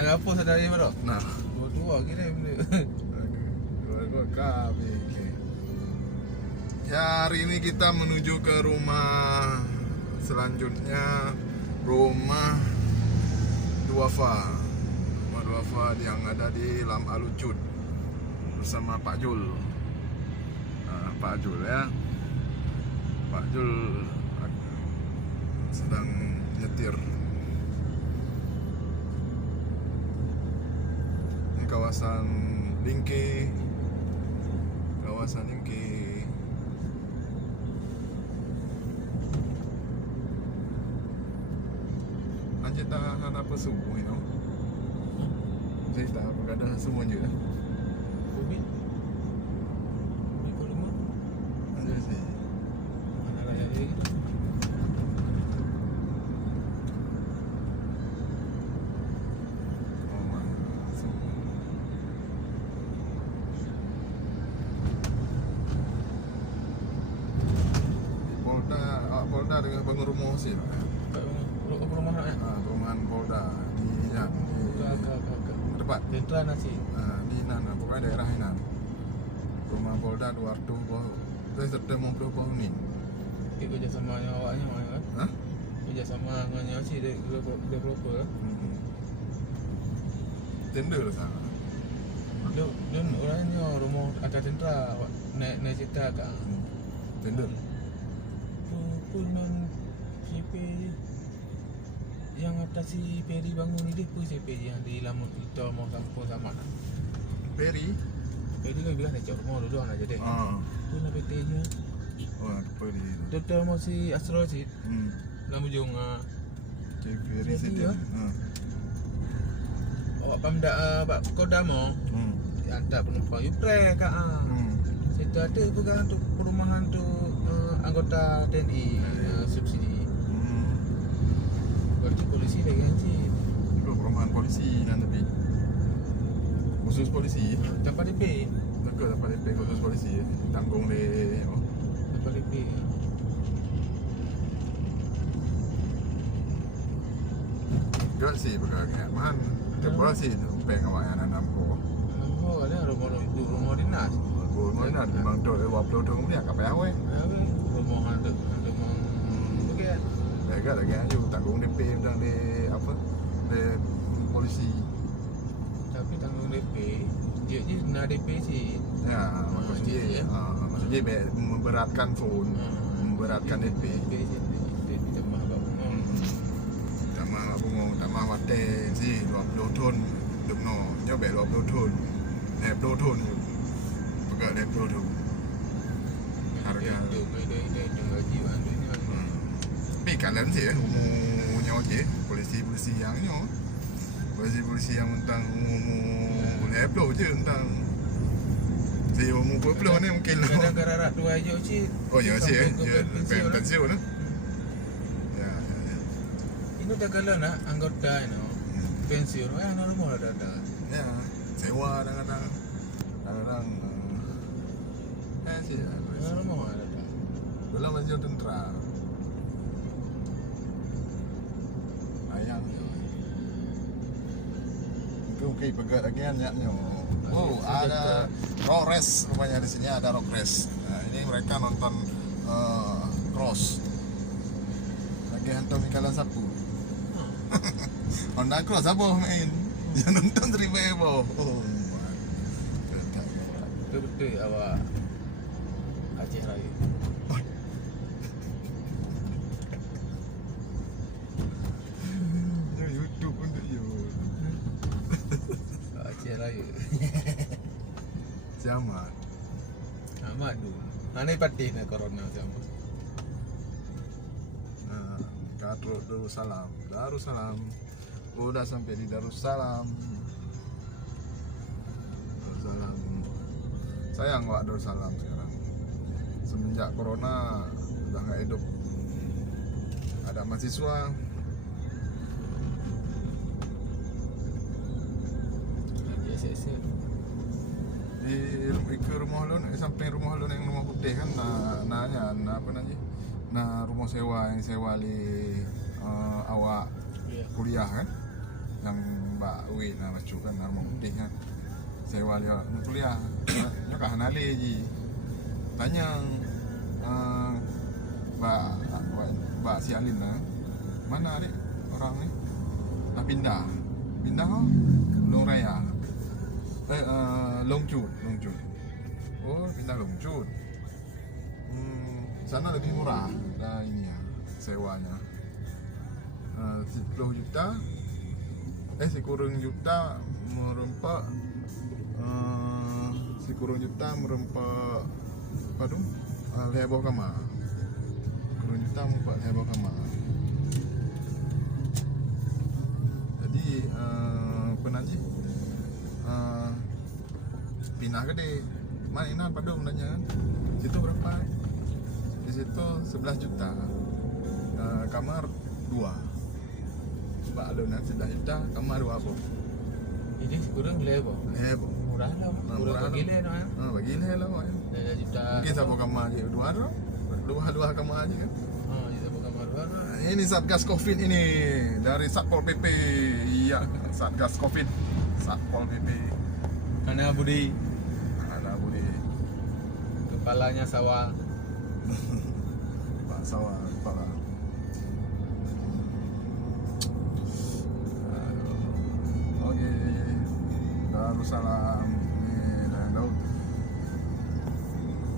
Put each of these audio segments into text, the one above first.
Nak apa saudara dia bro? Nah, Dua-dua kirim dia. dua kami. Ya, hari ini kita menuju ke rumah selanjutnya, rumah Duafa. Rumah Duafa yang ada di Lam Alucut bersama Pak Jul. Pak Jul ya. Pak Jul sedang nyetir. Ini kawasan Lingke. Kawasan Lingke. Anjir tahan apa semua ini? Saya tak apa ada semua je lah. Covid. Covid ke rumah. Ada sih. Mana raya dia gitu. Oh masuk. Polda dengan bangun rumah sih. Rumah nak Perumahan Polda di tempat Sentra nasi. di Nan, pokoknya daerah Nan. Rumah Polda 200 bawah. Saya serta 50 bawah ni. Kerja sama dengan awaknya mana kan? Hah? Kerja sama dengan si developer. Tender lah sana. Dia orangnya rumah atas sentra naik cerita kat. Tender. Pun non CP yang atas si Peri bangun ni dia pun CP yang di lama kita mau sampul sama. Peri. Peri kan bilang nak cek rumah dulu nak jadi. Tu nak PT nya. Oh, Peri. Doktor mau si Astro si dalam ujung Peri Peri, sedang. awak pamdak Koda mau hantar penumpang Upre kak situ ada pegang untuk perumahan tu anggota TNI subsidi. Berarti polisi dah ganti. Itu perumahan polisi dan tapi khusus polisi. Tanpa DP. Tak dapat DP khusus polisi. Tanggung di Tanpa DP. Gerak sih pegang man. Kepala sih peng awak yang nanam ko. Oh, ada rumah dinas. Rumah ni ada memang tu lewat pelotong dia kat payah weh. Rumah ada memang okey. Agak lagi aja tanggung DP dan di apa? Di polisi. Tapi tanggung DP, dia je nak DP sih. Ya, maksudnya maksudnya memberatkan phone, memberatkan DP. DP sih ditambah apa pun. Tambah bungo, tambah mate sih 20 ton. Dukno, nyoba 20 ton. 20 ton. Pegang 20 ton. Harga dia gaji bantunya. Tapi kalian sih umumnya je polisi yang nyo. Polisi yang tentang umum level je tentang si umum level ni mungkin lah. Kadang kararat dua aja sih. Oh ya sih pensiun lah. Ya. Ini dah kalau nak anggota ini pensiun, nak rumah dah dah. Ya, sewa kadang-kadang sih. Nak rumah dah dah. Belum masih tentera. Ayang je. Itu kayak pegat lagi anyaknya. Oh, ada rock race rupanya di sini ada rock race. Nah, ini mereka nonton cross. Lagi hantar Mikalan Sapu. Honda Cross apa main? Yang nonton terima ebo. Oh. Betul awak Aceh Raya. YouTube untuk you. Aceh Raya. Siapa? Amat tu. Mana patih nak corona siapa? Katro Darussalam. Udah sampai di Darussalam. Sayang Wak Darussalam sekarang. Semenjak corona udah nggak hidup. Ada mahasiswa. Biasa-biasa. Ke rumah lu, samping rumah lu yang rumah putih kan, nanya apa namanya? Nah rumah sewa yang sewa di awak kuliah kan. yang Mbak Win lah macam kan nama putih kan sewa dia nak kuliah dia kat Hanale je tanya Mbak si Alin lah mana adik orang ni dah pindah Long Raya Long Chut oh pindah Long Chut sana lebih murah dah ini ya sewanya 10 juta sekurang juta merempak apa tu lebar kamar kurang juta merempak lebar kamar jadi apa nanti pindah ke dia mana padum nanya kan situ berapa di situ 11 juta kamar 2 Mbak Alun 11 juta kamar 2 apa Ini kurang lebar. Murah lah. Murah bagi le no. Bagi le lah mak. 2 juta. Mungkin siapa kamar je 2 dua kamar aje kan. Kita buka kamar 2. Ini Satgas Covid ini dari Satpol PP. Iya, Satgas Covid. Satpol PP. Ana Budi. Kepalanya sawah. Pak sawah, kepala. Okey. Darussalam. Daud.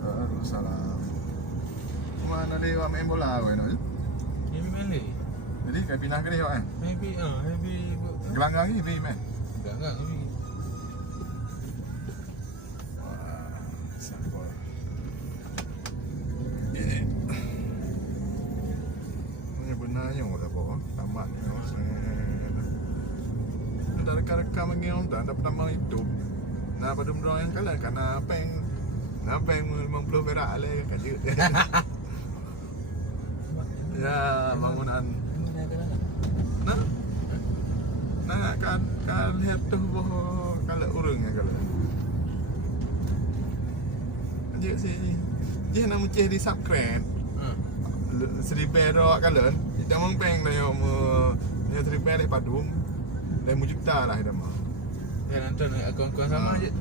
Darussalam. Mana dia awak main bola kau ni? Maybe Mali. Jadi kau pindah ke dia kan? Maybe Gelanggang ni pergi main. enggak ini. Wah, sampel. Ini. Ini benarnya orang apa? Tamat ni ada rekam-rekam lagi orang tak dapat tambah YouTube. Nah pada benda yang kalah kan napeng 50 perak le kerja. Ya bangunan. Nah kan lihat tu boh kalau urang ya kalau. Dia si dia nak muncul di subscribe. Seribu kalau kita mengpeng dah yang dia seribu dah padum. Dah juta lah dia mah. Ya nonton akaun-akaun sama aje.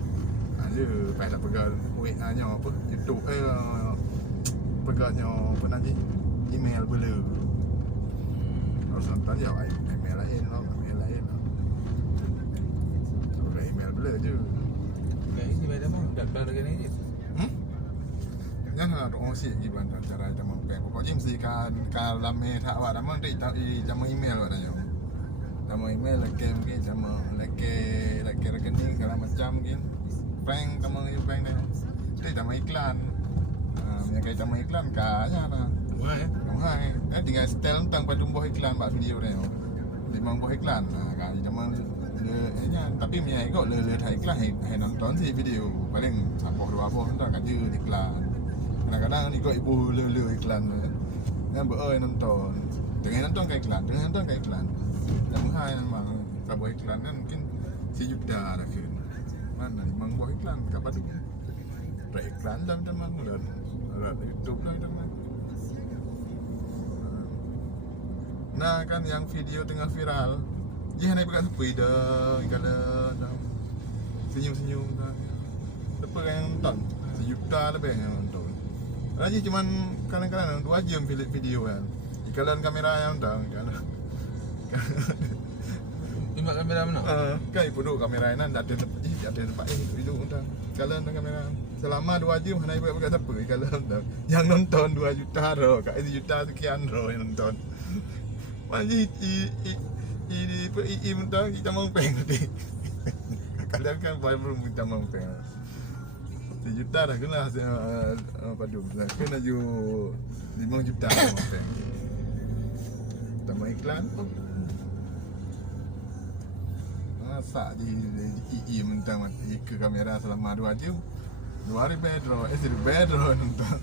Ada pada pegang WA-nya apa YouTube pegangnya apa nanti email bela. Harus nonton je email lain lah, Kalau email bela je. Guys, ni pada mau dah lagi ni. Jangan ada orang sih gimana cara kita mengpeng. Pokoknya mesti kalau lama tak awak dah mesti jama email awak dah. Nama email lagi mungkin sama lagi rekening segala macam mungkin prank kamu prank dah. Jadi nama iklan. Yang kayak nama iklan kayaknya lah. Mahal. Tinggal setel tentang pada buah iklan buat video dah. 5 buah iklan. Kan zaman tapi punya ikut le iklan hai nonton si video paling 1 2 buah entah kat je iklan. Kadang-kadang ikut ibu le iklan. Kan beoi nonton. Tengah nonton ke iklan. Yang mahal memang kalau buat iklan kan mungkin sejuta dah ke mana memang buat iklan kapan tu iklan dah memang ada YouTube lah memang. Nah kan yang video tengah viral dia hanya pegang sepi dah kalau senyum dah lepas yang nonton sejuta lebih yang nonton lagi cuman kadang-kadang 2 jam video kan iklan kamera yang dah Imak kamera mana? Kan ibu duduk kamera ni ada tempat video dah. Kalau kamera selama 2 jam hanya ibu pakai siapa kalau yang nonton 2 juta ro, kat 1 juta sekian ro yang nonton. Mari ini mentang kita mau peng tadi. Kalian kan belum kita mau peng. 1 juta dah kena padu. Kena ju 5 juta mau peng. Tambah iklan masak di mentang mati ke kamera selama 2 jam 2 bedro nonton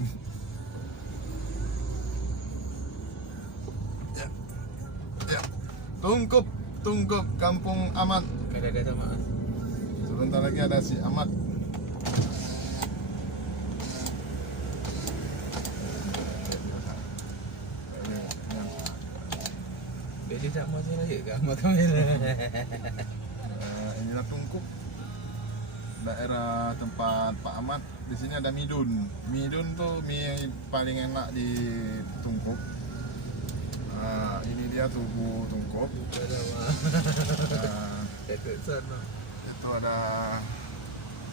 ya tungkup kampung Amat Ada sama. sebentar lagi ada si Amat Dia sama saya ya kan sama kamera. Inilah Tungkup, daerah tempat Pak Ahmad. Di sini ada Midun. Midun tuh mie paling enak di Tungkup. Nah, ini dia tugu Tungkup. Ada mah. Nah, Dekat sana. itu ada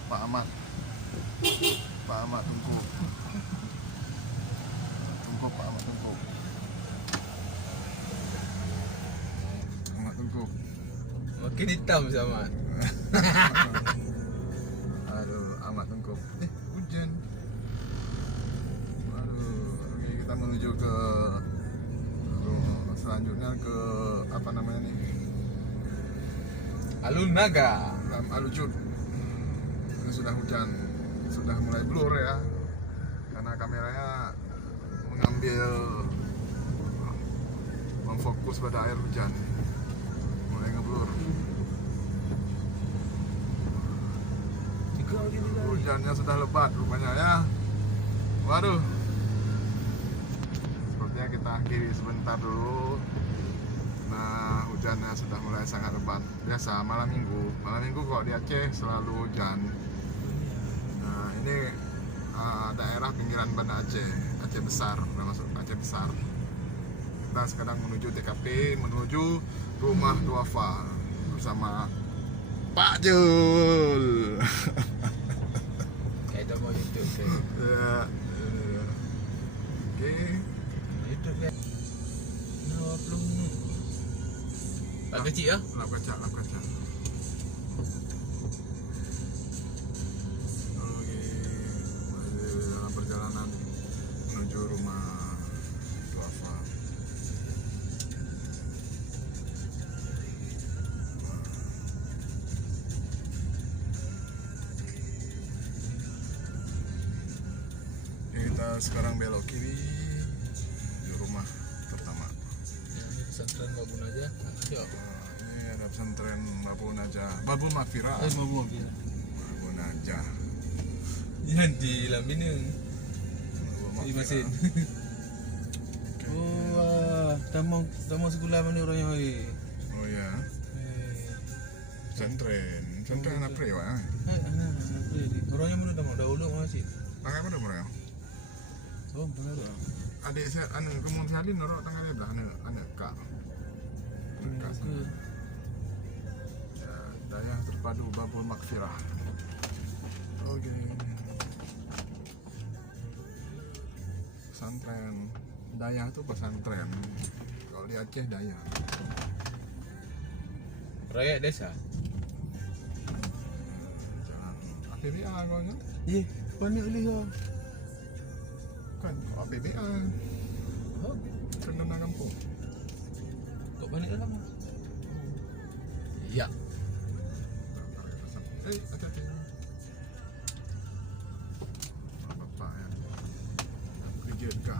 Pak Ahmad. Pak Ahmad Tungkup. Tungkup Pak Ahmad Tungkup. Ahmad Tungkup. Makin hitam sama. Aduh, Ahmad Tungkup. Hujan. Aduh, oke, kita menuju ke selanjutnya ke apa namanya nih? Alun Naga. Alucut. Ini sudah hujan, sudah mulai blur ya, karena kameranya memfokus pada air hujan, mulai ngeblur. Hujannya sudah lebat rupanya ya. Waduh. Sepertinya kita akhiri sebentar dulu. Nah, hujannya sudah mulai sangat lebat. Biasa malam minggu kok di Aceh selalu hujan. Nah, ini daerah pinggiran Banda Aceh, Aceh Besar, termasuk Aceh Besar. Kita sekarang menuju TKP, menuju rumah duafa bersama Pak Jul. Kayak ada mau YouTube ke. Ya. Oke. YouTube ya. 20 minit. Tak kecil ya? Lap kaca. Oke. Masih dalam perjalanan menuju rumah duafa. Kita sekarang belok kiri di rumah pertama. Ini pesantren Babun aja. Yuk. Ini ada pesantren Babun Najah, Babun Makfirah. Babun mobil. Babun Najah. Yang di Lambineng. Babun Di Makfirah. Masin. Oh, wah, tamu sekolah mana orangnya oi. Oh ya, pesantren anak pre ya. Orangnya mana tamu? Dahulu masih. Tanggal mana mereka? Oh, benar. Adik saya kemun salin norok tanggal dia belah anak kak. Dekat sana. Ya, daya terpadu Babun Makfirah. Oke. Pesantren Dayah itu pesantren. Kalau di Aceh Dayah. Rakyat desa. Jalan APBA kau nya? Iya, banyak lihat. Kan kau APBA. Oh, Pendana kampung. kok banyak lama? Iya. Hati-hati. Bapak ya. Kerja kah?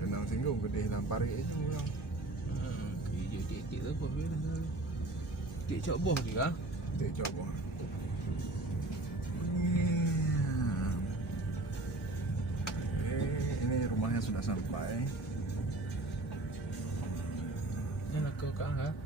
Kenang singgung gede lampari itu orang. Kerja titik tu apa benda? Titik cok boh dia. Tik coba. Ini rumahnya sudah sampai. Jangan kau kah?